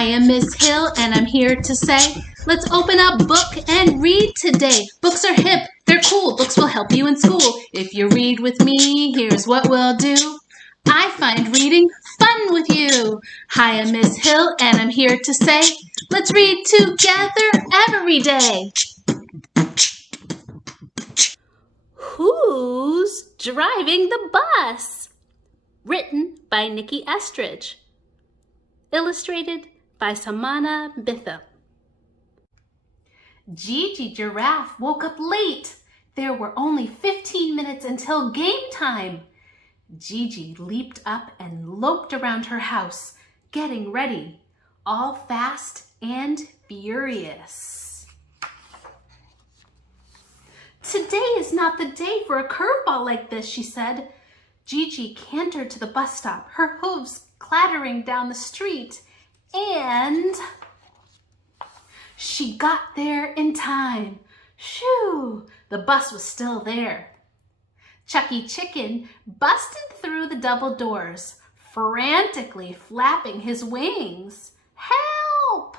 I am Miss Hill and I'm here to say, let's open a book and read today. Books are hip, they're cool, books will help you in school. If you read with me, here's what we'll do. I find reading fun with you. Hi, I'm Miss Hill and I'm here to say, let's read together every day. Who's driving the bus? Written by Nikki Estridge. Illustrated by Syama Mithun. Gigi the Giraffe woke up late. There were only 15 minutes until game time. Gigi leaped up and loped around her house, getting ready, all fast and furious. Today is not the day for a curveball like this, she said. Gigi cantered to the bus stop, her hooves clattering down the street, and she got there in time. Shoo! The bus was still there. Chucky Chicken busted through the double doors, frantically flapping his wings. Help!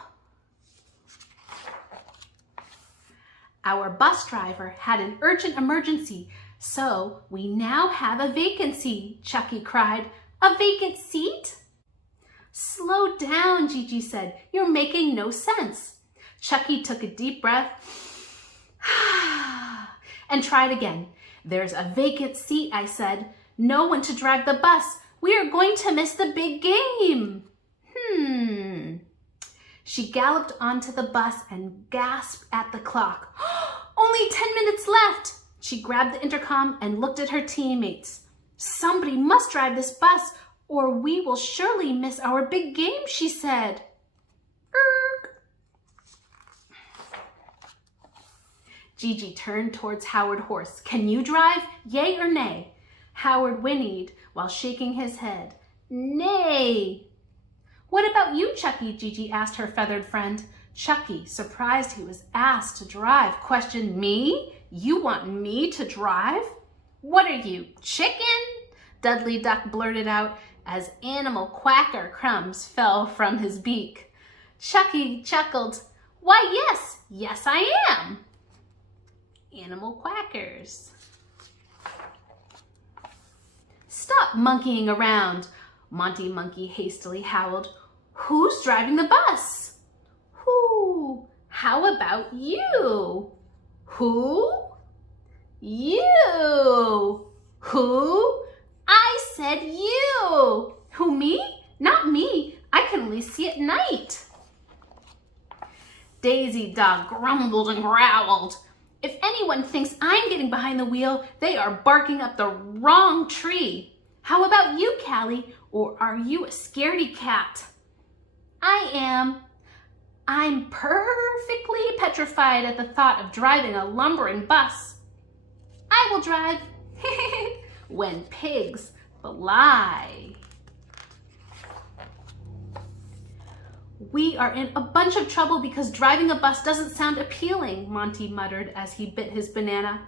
Our bus driver had an urgent emergency, so we now have a vacancy, Chucky cried. A vacant seat? Slow down, Gigi said. You're making no sense. Chucky took a deep breath and tried again. There's a vacant seat, I said. No one to drive the bus. We are going to miss the big game. She galloped onto the bus and gasped at the clock. Only 10 minutes left. She grabbed the intercom and looked at her teammates. Somebody must drive this bus or we will surely miss our big game, she said. Gigi turned towards Howard Horse. Can you drive? Yay or nay? Howard whinnied while shaking his head. Nay. What about you, Chucky? Gigi asked her feathered friend. Chucky, surprised he was asked to drive, questioned, me? You want me to drive? What are you, chicken? Dudley Duck blurted out as animal quacker crumbs fell from his beak. Chucky chuckled. Why, yes, I am. Animal quackers. Stop monkeying around, Monty Monkey hastily howled. Who's driving the bus? Who? How about you? Who? You. Who? I said you. Who, me? Not me. I can only see at night. Daisy Dog grumbled and growled. If anyone thinks I'm getting behind the wheel, they are barking up the wrong tree. How about you, Callie? Or are you a scaredy cat? I am. I'm perfectly petrified at the thought of driving a lumbering bus. I will drive when pigs fly. We are in a bunch of trouble because driving a bus doesn't sound appealing, Monty muttered as he bit his banana.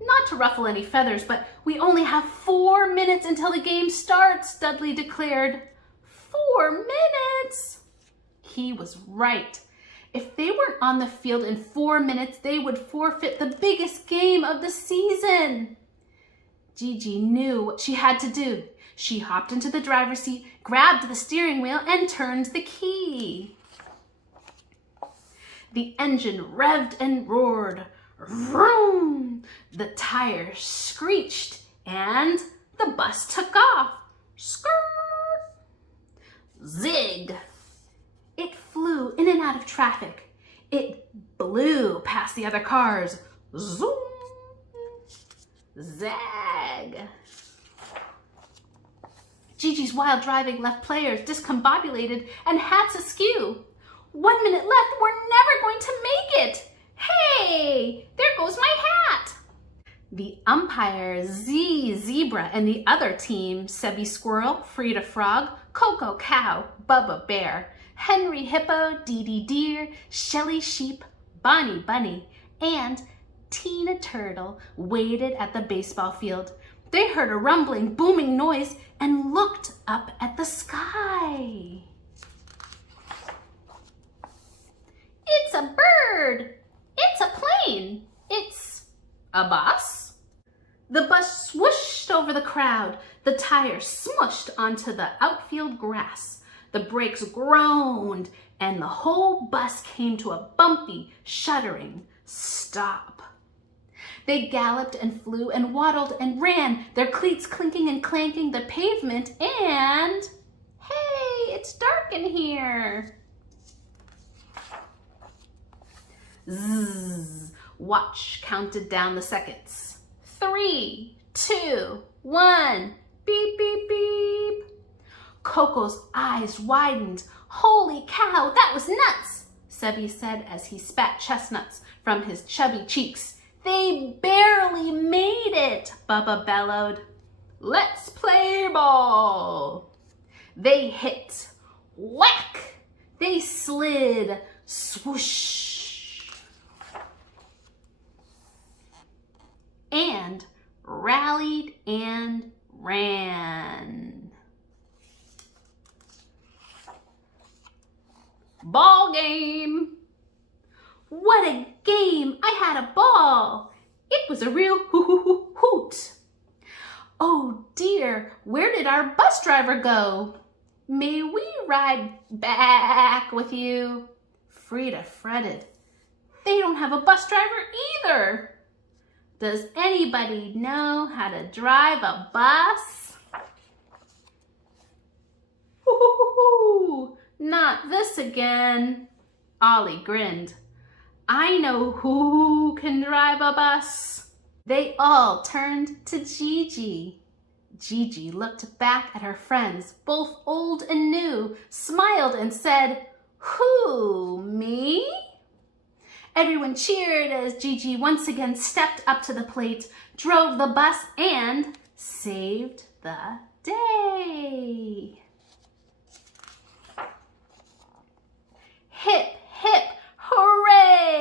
Not to ruffle any feathers, but we only have 4 minutes until the game starts, Dudley declared. 4 minutes? He was right. If they weren't on the field in 4 minutes, they would forfeit the biggest game of the season. Gigi knew what she had to do. She hopped into the driver's seat, grabbed the steering wheel, and turned the key. The engine revved and roared. Vroom! The tires screeched, and the bus took off. Skirt! Zig! It flew in and out of traffic. It blew past the other cars. Zoom! Zag! Gigi's wild driving left players discombobulated and hats askew. 1 minute left, we're never going to make it. Hey, there goes my hat. The umpire, Zebra, and the other team, Sebby Squirrel, Frida Frog, Coco Cow, Bubba Bear, Henry Hippo, Dee Dee Deer, Shelly Sheep, Bonnie Bunny, and Tina Turtle waited at the baseball field. They heard a rumbling, booming noise and looked up at the sky. It's a bird. It's a plane. It's a bus. The bus swooshed over the crowd. The tires smushed onto the outfield grass. The brakes groaned, and the whole bus came to a bumpy, shuddering stop. They galloped and flew and waddled and ran, their cleats clinking and clanking the pavement, and hey, it's dark in here. Zzz, watch counted down the seconds. 3, 2, 1, beep, beep, beep. Coco's eyes widened. Holy cow, that was nuts, Sebby said as he spat chestnuts from his chubby cheeks. They barely made it, Bubba bellowed. Let's play ball. They hit. Whack! They slid. Swoosh. And rallied and ran. Ball game. What a game! I had a ball. It was a real hoot. Oh dear, where did our bus driver go? May we ride back with you? Frida fretted. They don't have a bus driver either. Does anybody know how to drive a bus? Not this again. Ollie grinned. I know who can drive a bus. They all turned to Gigi. Gigi looked back at her friends, both old and new, smiled and said, Who, me? Everyone cheered as Gigi once again stepped up to the plate, drove the bus, and saved the day. Hip, hip, hooray!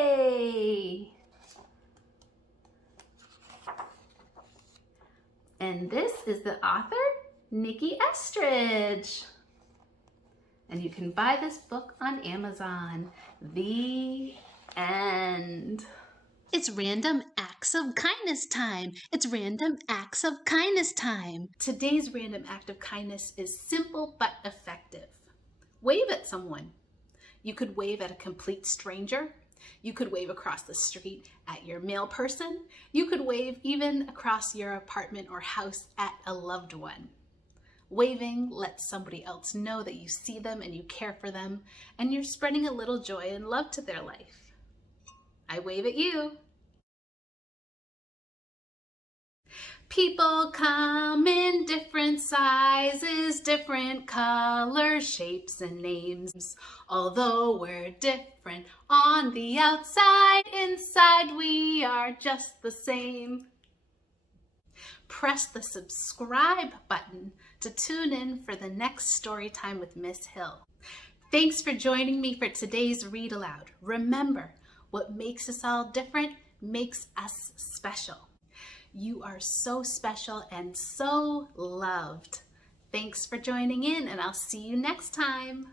And this is the author, Nikki Estridge. And you can buy this book on Amazon. The end. It's random acts of kindness time. It's random acts of kindness time. Today's random act of kindness is simple but effective. Wave at someone. You could wave at a complete stranger. You could wave across the street at your mail person. You could wave even across your apartment or house at a loved one. Waving lets somebody else know that you see them and you care for them, and you're spreading a little joy and love to their life. I wave at you. People come in different sizes, different colors, shapes, and names. Although we're different on the outside, inside we are just the same. Press the subscribe button to tune in for the next story time with Miss Hill. Thanks for joining me for today's read aloud. Remember, what makes us all different makes us special. You are so special and so loved. Thanks for joining in, and I'll see you next time.